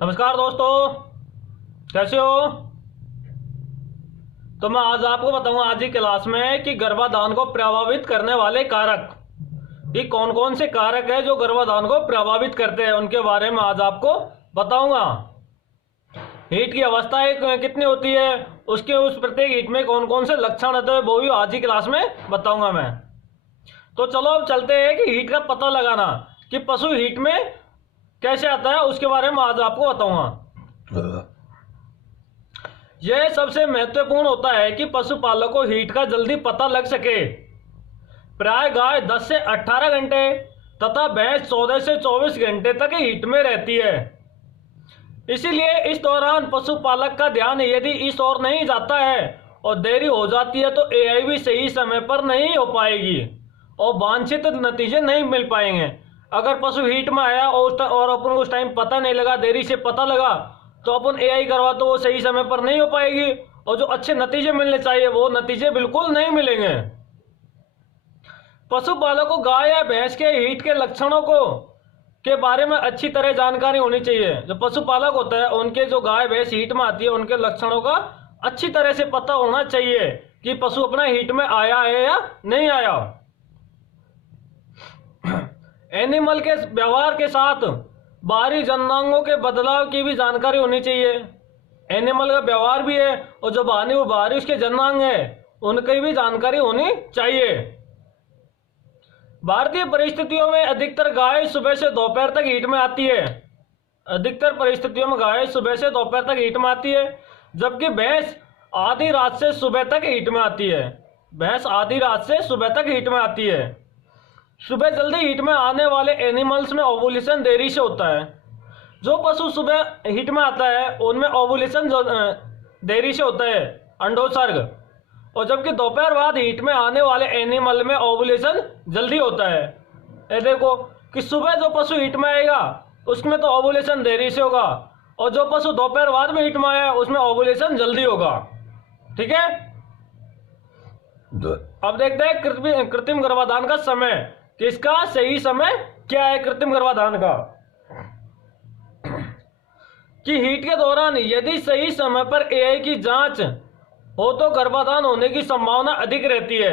नमस्कार दोस्तों, कैसे हो। तो मैं आज आपको बताऊंगा आज की क्लास में कि गर्भाधान को प्रभावित करने वाले कारक, कि कौन कौन से कारक है जो गर्भाधान को प्रभावित करते हैं, उनके बारे में आज आपको बताऊंगा। हीट की अवस्थाएं कितनी होती है, उसके उस प्रत्येक हीट में कौन कौन से लक्षण होते हैं, वो भी आज की क्लास में बताऊंगा मैं। तो चलो अब चलते हैं कि हीट का पता लगाना कि पशु हीट में कैसे आता है, उसके बारे में आज आपको बताऊंगा। यह सबसे महत्वपूर्ण होता है कि पशुपालक को हीट का जल्दी पता लग सके। प्राय गाय 10 से 18 घंटे तथा भैंस 14 से 24 घंटे तक हीट में रहती है। इसीलिए इस दौरान पशुपालक का ध्यान यदि इस ओर नहीं जाता है और देरी हो जाती है तो एआई भी सही समय पर नहीं हो पाएगी और वांछित नतीजे नहीं मिल पाएंगे। अगर पशु हीट में आया और अपन को उस टाइम पता नहीं लगा, देरी से पता लगा, तो अपन एआई करवा तो वो सही समय पर नहीं हो पाएगी और जो अच्छे नतीजे मिलने चाहिए वो नतीजे बिल्कुल नहीं मिलेंगे। पशुपालक को गाय या भैंस के हीट के लक्षणों के बारे में अच्छी तरह जानकारी होनी चाहिए। जो पशुपालक होता है उनके जो गाय भैंस हीट में आती है उनके लक्षणों का अच्छी तरह से पता होना चाहिए कि पशु अपना हीट में आया है या नहीं आया। एनिमल के व्यवहार के साथ बाहरी जननांगों के बदलाव की भी जानकारी होनी चाहिए। एनिमल का व्यवहार भी है और जो बाहरी उसके जननांग है उनकी भी जानकारी होनी चाहिए। भारतीय परिस्थितियों में अधिकतर गाय सुबह से दोपहर तक हीट में आती है। अधिकतर परिस्थितियों में गाय सुबह से दोपहर तक हीट में आती है, जबकि भैंस आधी रात से सुबह तक हीट में आती है। भैंस आधी रात से सुबह तक हीट में आती है। सुबह जल्दी हीट में आने वाले एनिमल्स में ओवुलेशन देरी से होता है। जो पशु सुबह हीट में आता है उनमें ओवुलेशन देरी से होता है, अंडोत्सर्ग, और जबकि दोपहर बाद हीट में आने वाले एनिमल में ओवुलेशन जल्दी होता है। ये देखो कि सुबह जो पशु हीट में आएगा उसमें तो ओवुलेशन देरी से होगा और जो पशु दोपहर बाद में हीट में आया उसमें ओवुलेशन जल्दी होगा। ठीक है, अब देखते हैं कृत्रिम गर्भाधान का समय, कि इसका सही समय क्या है। कृत्रिम गर्भाधान का कि हीट के दौरान यदि सही समय पर एआई की जांच हो तो गर्भाधान होने की संभावना अधिक रहती है।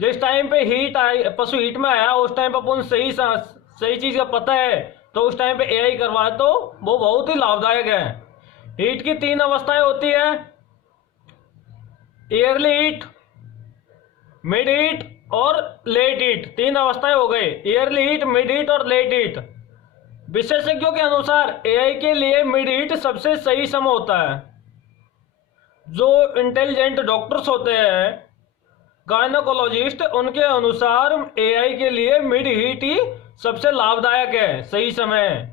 जिस टाइम पे पशु हीट में आया उस टाइम पे अपन सही चीज का पता है तो उस टाइम पे एआई करवाए तो वो बहुत ही लाभदायक है। हीट की 3 अवस्थाएं होती है, ईयरली हीट, मिड हीट और लेट हीट। 3 अवस्थाएं हो गई, ईयरली हीट, मिड हीट और लेट हीट। विशेषज्ञों के अनुसार एआई के लिए मिड हीट सबसे सही समय होता है। जो इंटेलिजेंट डॉक्टर्स होते हैं, गायनोकोलॉजिस्ट, उनके अनुसार एआई के लिए मिड हीट ही सबसे लाभदायक है, सही समय है।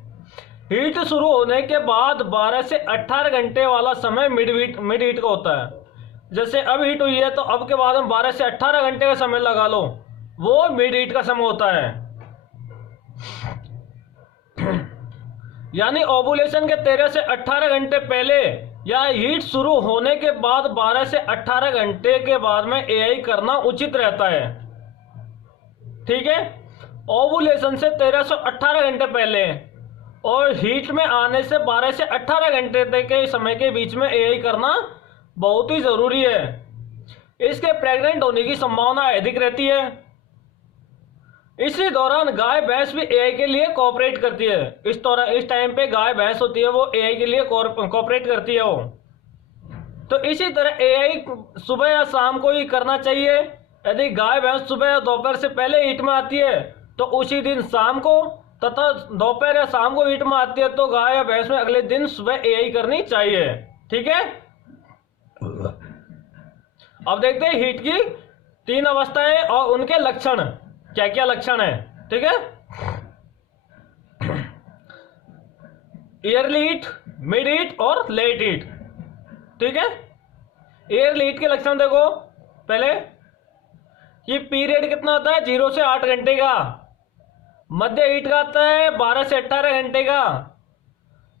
हीट शुरू होने के बाद 12 से 18 घंटे वाला समय मिड हीट का होता है। जैसे अब हीट हुई है तो अब के बाद हम 12 से 18 घंटे का समय लगा लो, वो मिड हीट का समय होता है। यानी ओवुलेशन के 13 से 18 घंटे पहले या हीट शुरू होने के बाद 12 से 18 घंटे के बाद में एआई करना उचित रहता है। ठीक है, ओवुलेशन से 13 से 18 घंटे पहले और हीट में आने से 12 से 18 घंटे तक के समय के बीच में एआई करना बहुत ही जरूरी है। इसके प्रेग्नेंट होने की संभावना अधिक रहती है। इसी दौरान गाय भैंस भी एआई के लिए कोऑपरेट करती है। इस टाइम पे गाय भैंस होती है वो एआई के लिए कोऑपरेट करती है वो। तो इसी तरह एआई सुबह या शाम को ही करना चाहिए। यदि गाय भैंस सुबह या दोपहर से पहले हीट में आती है तो उसी दिन शाम को, तथा दोपहर या शाम को हीट में आती है तो गाय या भैंस में अगले दिन सुबह एआई करनी चाहिए। ठीक है, अब देखते हैं हीट की 3 अवस्थाएं और उनके लक्षण, क्या क्या लक्षण है। ठीक है, ईयरली हीट, मिड हीट और लेट हीट। ठीक है, ईयरली हीट के लक्षण देखो। पहले ये पीरियड कितना होता है, 0 से 8 घंटे का। मध्य हीट का आता है 12 से 18 घंटे का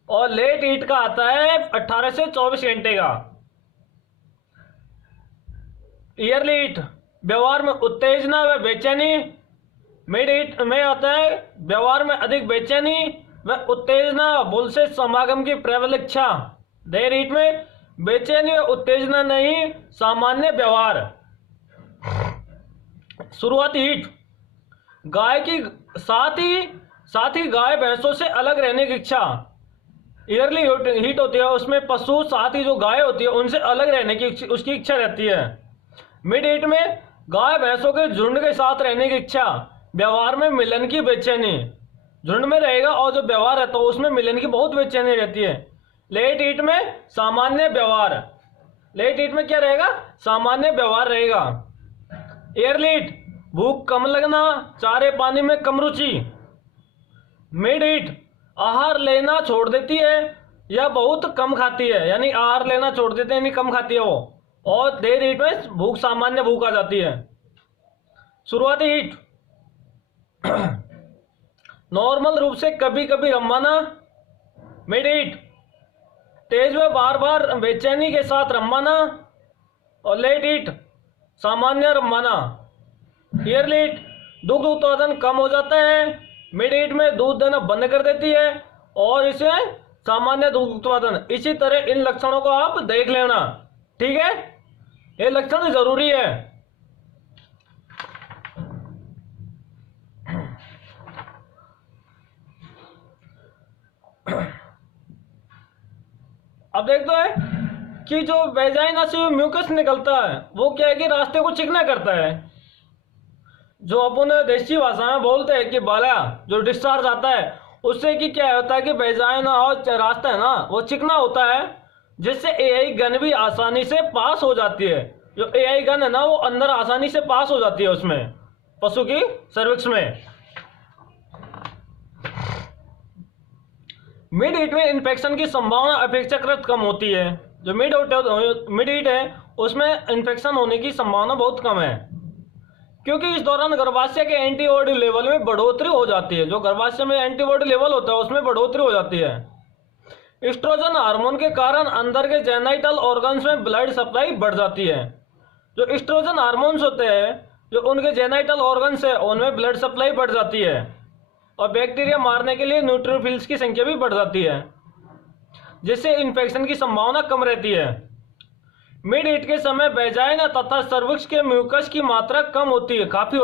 और लेट हीट का आता है 18 से 24 घंटे का। ईयरली हीट व्यवहार में उत्तेजना व बेचैनी, मिड हीट में आता है व्यवहार में अधिक बेचैनी व उत्तेजना बुलसे समागम की प्रबल इच्छा। देर हीट में बेचैनी व उत्तेजना नहीं, सामान्य व्यवहार। शुरुआती हीट, गाय की साथ ही गाय भैंसों से अलग रहने की इच्छा। ईयरली हीट होती है, उसमें पशु साथ ही जो गाय होती है उनसे अलग रहने की उसकी इच्छा रहती है। मिड हीट में गाय भैंसों के झुंड के साथ रहने की इच्छा, व्यवहार में मिलन की बेचैनी। झुंड में रहेगा और जो व्यवहार है तो उसमें मिलन की बहुत बेचैनी रहती है। लेट हीट में सामान्य व्यवहार, लेट हीट में क्या रहेगा, सामान्य व्यवहार रहेगा। एयरली हीट, भूख कम लगना, चारे पानी में कम रुचि। मिड हीट, आहार लेना छोड़ देती है या बहुत कम खाती है, यानी आहार लेना छोड़ देते हैं यानी कम खाती है वो। और देर हीट में भूख सामान्य भूख आ जाती है। शुरुआती हीट, नॉर्मल रूप से कभी कभी रमवाना। मिड हीट, तेज में बार बार बेचैनी के साथ रमवाना। और लेट हीट, सामान्य रमवाना। ईयरली हीट, दुग्ध उत्पादन कम हो जाता है। मिड हीट में दूध देना बंद कर देती है और इसे सामान्य दूध उत्पादन। इसी तरह इन लक्षणों को आप देख लेना, ठीक है, ये लक्षण जरूरी है। अब देखते हैं कि जो वेजाइना से म्यूकस निकलता है वो क्या है कि रास्ते को चिकना करता है। जो अपन देसी भाषा में बोलते हैं कि बाला जो डिस्चार्ज आता है उससे कि क्या होता है कि वेजाइना और रास्ता है ना वो चिकना होता है, जिससे एआई गन भी आसानी से पास हो जाती है। जो एआई गन है ना वो अंदर आसानी से पास हो जाती है उसमें, पशु की सर्विक्स में। मिड हीट में इन्फेक्शन की संभावना अपेक्षाकृत कम होती है। जो मिड हीट है उसमें इन्फेक्शन होने की संभावना बहुत कम है, क्योंकि इस दौरान गर्भाशय के एंटीबॉडी लेवल में बढ़ोतरी हो जाती है। जो गर्भाशय में एंटीबॉडी लेवल होता है उसमें बढ़ोतरी हो जाती है। एस्ट्रोजन हार्मोन के कारण अंदर के जेनाइटल ऑर्गन्स में ब्लड सप्लाई बढ़ जाती है। जो एस्ट्रोजन हार्मोन्स होते हैं जो उनके जेनाइटल ऑर्गन्स है उनमें ब्लड सप्लाई बढ़ जाती है और बैक्टीरिया मारने के लिए न्यूट्रोफिल्स की संख्या भी बढ़ जाती है, जिससे इन्फेक्शन की संभावना कम रहती है। मिड हीट के समय वेजाइना तथा सर्विक्स के म्यूकस की मात्रा कम होती है, काफी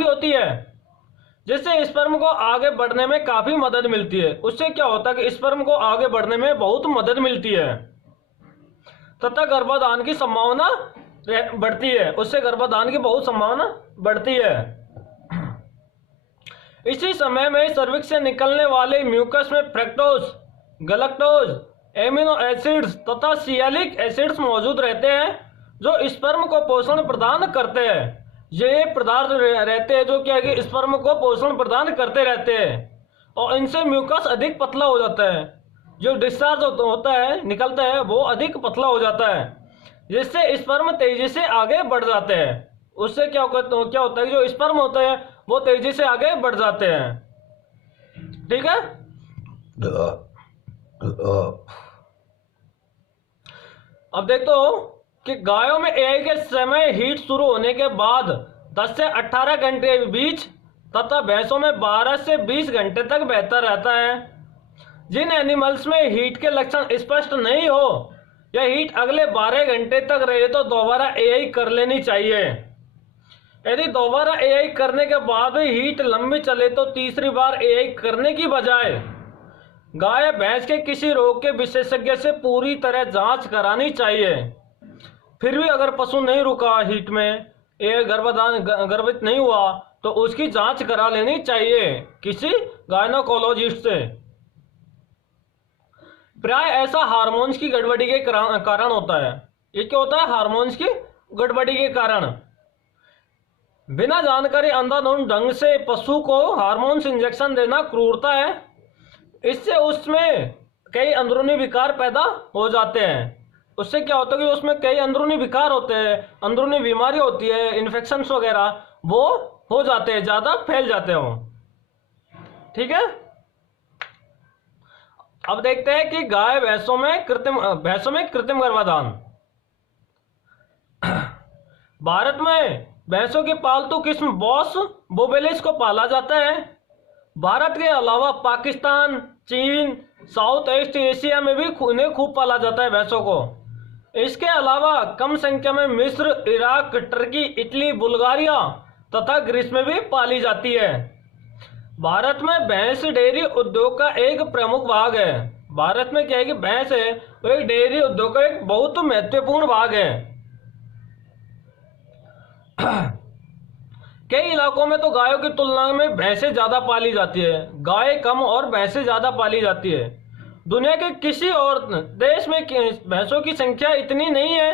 होती है, जिससे स्पर्म को आगे बढ़ने में काफी मदद मिलती है। उससे क्या होता है कि स्पर्म को आगे बढ़ने में बहुत मदद मिलती है तथा गर्भाधान की संभावना बढ़ती है। उससे गर्भाधान की बहुत संभावना बढ़ती है। इसी समय में सर्विक्स से निकलने वाले म्यूकस में फ्रक्टोज, गलक्टोज, एमिनो एसिड्स तथा सियालिक एसिड्स मौजूद रहते हैं जो स्पर्म को पोषण प्रदान करते हैं। ये पदार्थ रहते हैं जो क्या है कि स्पर्म को पोषण प्रदान करते रहते हैं और इनसे म्यूकस अधिक पतला हो जाता है। जो डिस्चार्ज होता है निकलता है वो अधिक पतला हो जाता है, जिससे स्पर्म तेजी से आगे बढ़ जाते हैं। उससे क्या होता है जो स्पर्म होते हैं वो तेजी से आगे बढ़ जाते हैं, ठीक है। अब देखो कि गायों में एआई के समय हीट शुरू होने के बाद 10 से 18 घंटे के बीच तथा भैंसों में 12 से 20 घंटे तक बेहतर रहता है। जिन एनिमल्स में हीट के लक्षण स्पष्ट नहीं हो या हीट अगले 12 घंटे तक रहे तो दोबारा एआई कर लेनी चाहिए। यदि दोबारा एआई करने के बाद भी हीट लंबी चले तो तीसरी बार एआई करने की बजाय गाय भैंस के किसी रोग के विशेषज्ञ से पूरी तरह जांच करानी चाहिए। फिर भी अगर पशु नहीं रुका हीट में, गर्भित नहीं हुआ तो उसकी जांच करा लेनी चाहिए किसी गायनोकोलॉजिस्ट से। प्राय ऐसा हार्मोन्स की गड़बड़ी के कारण होता है। ये क्या होता है? हार्मोन्स की गड़बड़ी के कारण बिना जानकारी अंधाधुंध ढंग से पशु को हार्मोन्स इंजेक्शन देना क्रूरता है। इससे उसमें कई अंदरूनी विकार पैदा हो जाते हैं। उससे क्या होता है कि उसमें कई अंदरूनी विकार होते हैं, अंदरूनी बीमारी होती है, इन्फेक्शंस वगैरह वो हो जाते हैं, ज़्यादा फैल जाते हो, ठीक है। अब देखते हैं कि गाय भैंसों में कृत्रिम गर्भाधान। भारत में भैंसों की पालतू किस्म बॉस बोबेलिस को पाला जाता है भारत के अलावा पाकिस्तान, चीन, साउथ ईस्ट एशिया में भी इन्हें खूब पाला जाता है भैंसों को। इसके अलावा कम संख्या में मिस्र, इराक, टर्की, इटली, बुल्गारिया तथा ग्रीस में भी पाली जाती है। भारत में भैंस डेयरी उद्योग का एक प्रमुख भाग है। भारत में क्या है कि भैंस है वो एक डेयरी उद्योग का एक बहुत महत्वपूर्ण भाग है। कई इलाकों में तो गायों की तुलना में भैंसें ज्यादा पाली जाती है, गाय कम और भैंसें ज्यादा पाली जाती है। दुनिया के किसी और देश में भैंसों की संख्या इतनी नहीं है।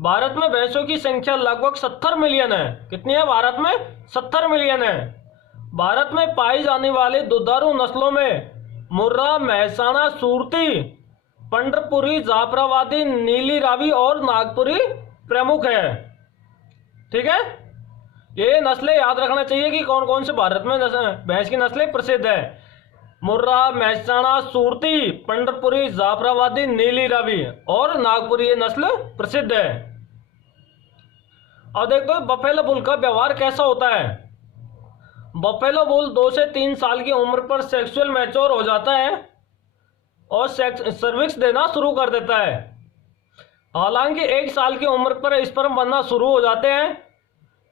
भारत में भैंसों की संख्या लगभग 70 मिलियन है। कितनी है भारत में? 70 मिलियन है। भारत में पाई जाने वाली दुधारू नस्लों में मुर्रा, मेहसाणा, सूरती, पंडरपुरी, जाफराबादी, नीली रावी और नागपुरी प्रमुख है। ठीक है, ये नस्लें याद रखना चाहिए कि कौन कौन से भारत में भैंस की नस्लें प्रसिद्ध है। मुर्रा, मेहसाणा, सूरती, पंडरपुरी, जाफराबादी, नीली रावी और नागपुरी ये नस्ल प्रसिद्ध है। अब देखो बफेलो बुल का व्यवहार कैसा होता है। बफेलो बुल 2 से 3 साल की उम्र पर सेक्सुअल मैच्योर हो जाता है और सर्विक्स देना शुरू कर देता है। हालांकि 1 साल की उम्र पर स्पर्म बनना शुरू हो जाते हैं,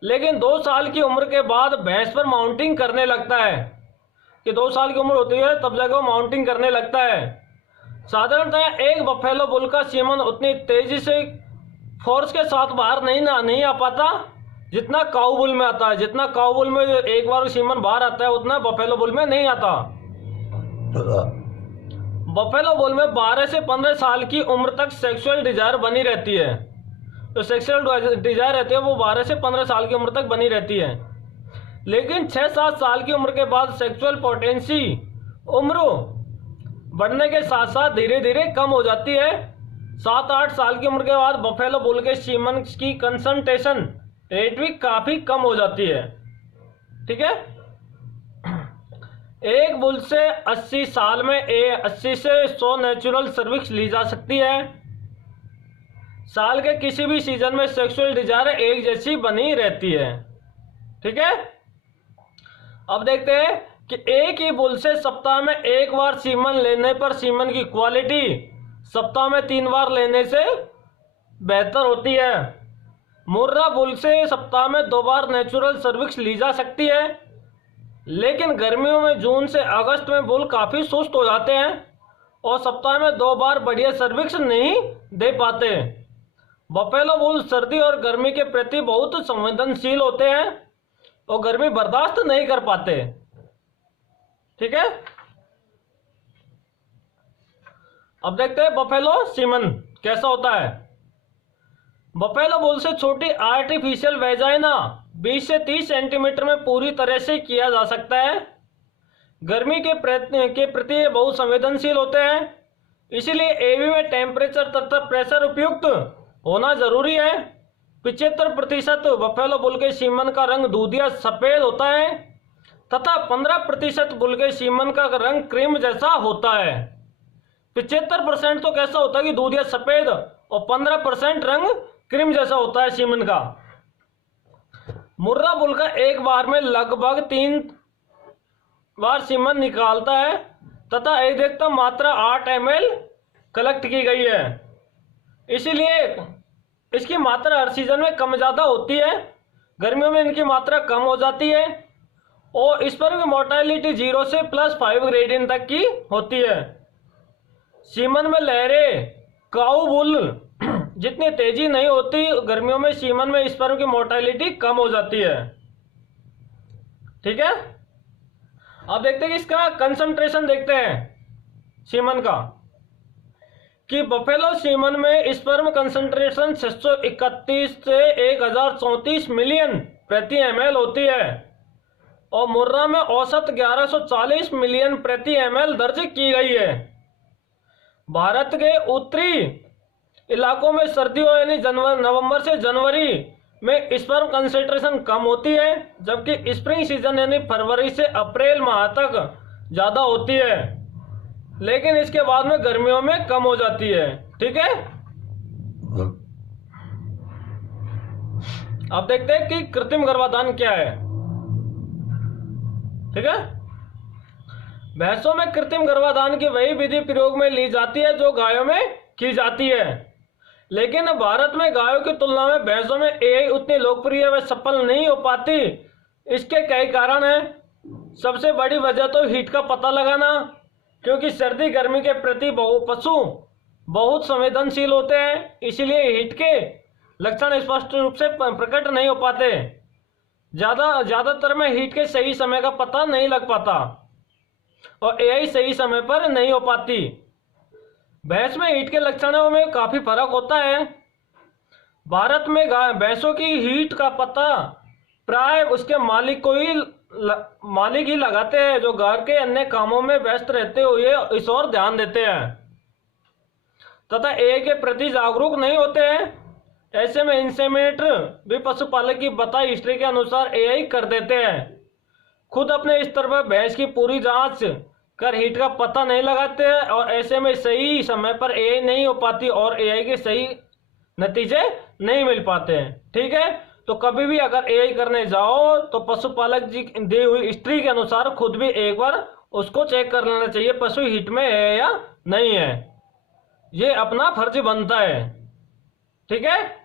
लेकिन 2 साल की उम्र के बाद भैंस पर माउंटिंग करने लगता है। कि 2 साल की उम्र होती है तब जाकर वो माउंटिंग करने लगता है। साधारणतः एक बफेलो बुल का सीमन उतनी तेजी से फोर्स के साथ बाहर नहीं आ पाता जितना काऊ बुल में आता है। जितना काऊ बुल में एक बार सीमन बाहर आता है उतना बफेलो बुल में नहीं आता। बफेलो बुल में 12 से 15 साल की उम्र तक सेक्सुअल डिजायर बनी रहती है। तो सेक्सुअल डिजायर रहती है वो 12 से 15 साल की उम्र तक बनी रहती है। लेकिन 6-7 साल की उम्र के बाद सेक्सुअल पोटेंसी उम्र बढ़ने के साथ साथ धीरे धीरे कम हो जाती है। 7-8 साल की उम्र के बाद बफेलो बुल के सीमन की कंसंट्रेशन रेट भी काफी कम हो जाती है। ठीक है, एक बुल से 80 साल में 80 से 100 नेचुरल सर्विक्स ली जा सकती है। साल के किसी भी सीजन में सेक्सुअल डिजायर एक जैसी बनी रहती है। ठीक है, अब देखते हैं कि एक ही बुल से सप्ताह में 1 बार सीमन लेने पर सीमन की क्वालिटी सप्ताह में 3 बार लेने से बेहतर होती है। मुर्रा बुल से सप्ताह में 2 बार नेचुरल सर्विक्स ली जा सकती है, लेकिन गर्मियों में जून से अगस्त में बुल काफी सुस्त हो जाते हैं और सप्ताह में 2 बार बढ़िया सर्विक्स नहीं दे पाते। बफेलो बुल सर्दी और गर्मी के प्रति बहुत संवेदनशील होते हैं और गर्मी बर्दाश्त नहीं कर पाते। ठीक है, अब देखते हैं बफेलो सीमन कैसा होता है। बफेलो बुल से छोटी आर्टिफिशियल वेजाइना 20 से 30 सेंटीमीटर में पूरी तरह से किया जा सकता है। गर्मी के प्रति बहुत संवेदनशील होते हैं, इसीलिए एवी में टेम्परेचर तथा प्रेशर उपयुक्त होना जरूरी है। 75% बफेलो बुल के सीमन का रंग दूधिया सफेद होता है तथा 15% बुल के सीमन का रंग क्रीम जैसा होता है। 75% तो कैसा होता है कि दूधिया सफेद और 15% रंग क्रीम जैसा होता है सीमन का। मुर्रा बुल का एक बार में लगभग 3 बार सीमन निकालता है तथा अधिकतम मात्रा 8 ml कलेक्ट की गई है। इसीलिए इसकी मात्रा हर सीजन में कम ज़्यादा होती है। गर्मियों में इनकी मात्रा कम हो जाती है और इस पर भी मोर्टेलिटी 0 से +5 ग्रेडियन तक की होती है। सीमन में लहरें काऊ बुल जितनी तेजी नहीं होती, गर्मियों में सीमन में स्पर्म की मोर्टेलिटी कम हो जाती है। ठीक है, अब देखते हैं कि इसका कंसंट्रेशन देखते हैं सीमन का कि बफेलो सीमन में स्पर्म कंसंट्रेशन 631 से 1034 मिलियन प्रति ml होती है और मुर्रा में औसत 1140 मिलियन प्रति ml दर्ज की गई है। भारत के उत्तरी इलाकों में सर्दियों यानी नवंबर से जनवरी में स्पर्म कंसंट्रेशन कम होती है, जबकि स्प्रिंग सीजन यानी फरवरी से अप्रैल माह तक ज़्यादा होती है, लेकिन इसके बाद में गर्मियों में कम हो जाती है। ठीक है, अब देखते हैं कि कृत्रिम गर्भाधान क्या है। ठीक है, भैंसों में कृत्रिम गर्भाधान की वही विधि प्रयोग में ली जाती है जो गायों में की जाती है, लेकिन भारत में गायों की तुलना में भैंसों में एआई उतनी लोकप्रिय व सफल नहीं हो पाती। इसके कई कारण हैं। सबसे बड़ी वजह तो हीट का पता लगाना, क्योंकि सर्दी गर्मी के प्रति पशु बहुत संवेदनशील होते हैं, इसलिए हीट के लक्षण स्पष्ट रूप से प्रकट नहीं हो पाते। ज्यादातर में हीट के सही समय का पता नहीं लग पाता और एआई सही समय पर नहीं हो पाती। भैंस में हीट के लक्षणों में काफी फर्क होता है। भारत में भैंसों की हीट का पता प्राय उसके मालिक ही लगाते हैं, जो घर के अन्य कामों में व्यस्त रहते हुए इस ओर ध्यान देते हैं तथा एआई के प्रति जागरूक नहीं होते हैं। ऐसे में इंसेमिनेटर भी पशुपालक की बताई हिस्ट्री के अनुसार एआई कर देते हैं। खुद अपने स्तर पर भैंस की पूरी जांच कर हीट का पता नहीं लगाते हैं और ऐसे में सही समय पर एआई नहीं हो पाती और एआई के सही नतीजे नहीं मिल पाते हैं। ठीक है, तो कभी भी अगर एआई करने जाओ तो पशुपालक जी दी हुई हिस्ट्री के अनुसार खुद भी एक बार उसको चेक कर लेना चाहिए पशु हीट में है या नहीं है। ये अपना फर्ज बनता है। ठीक है।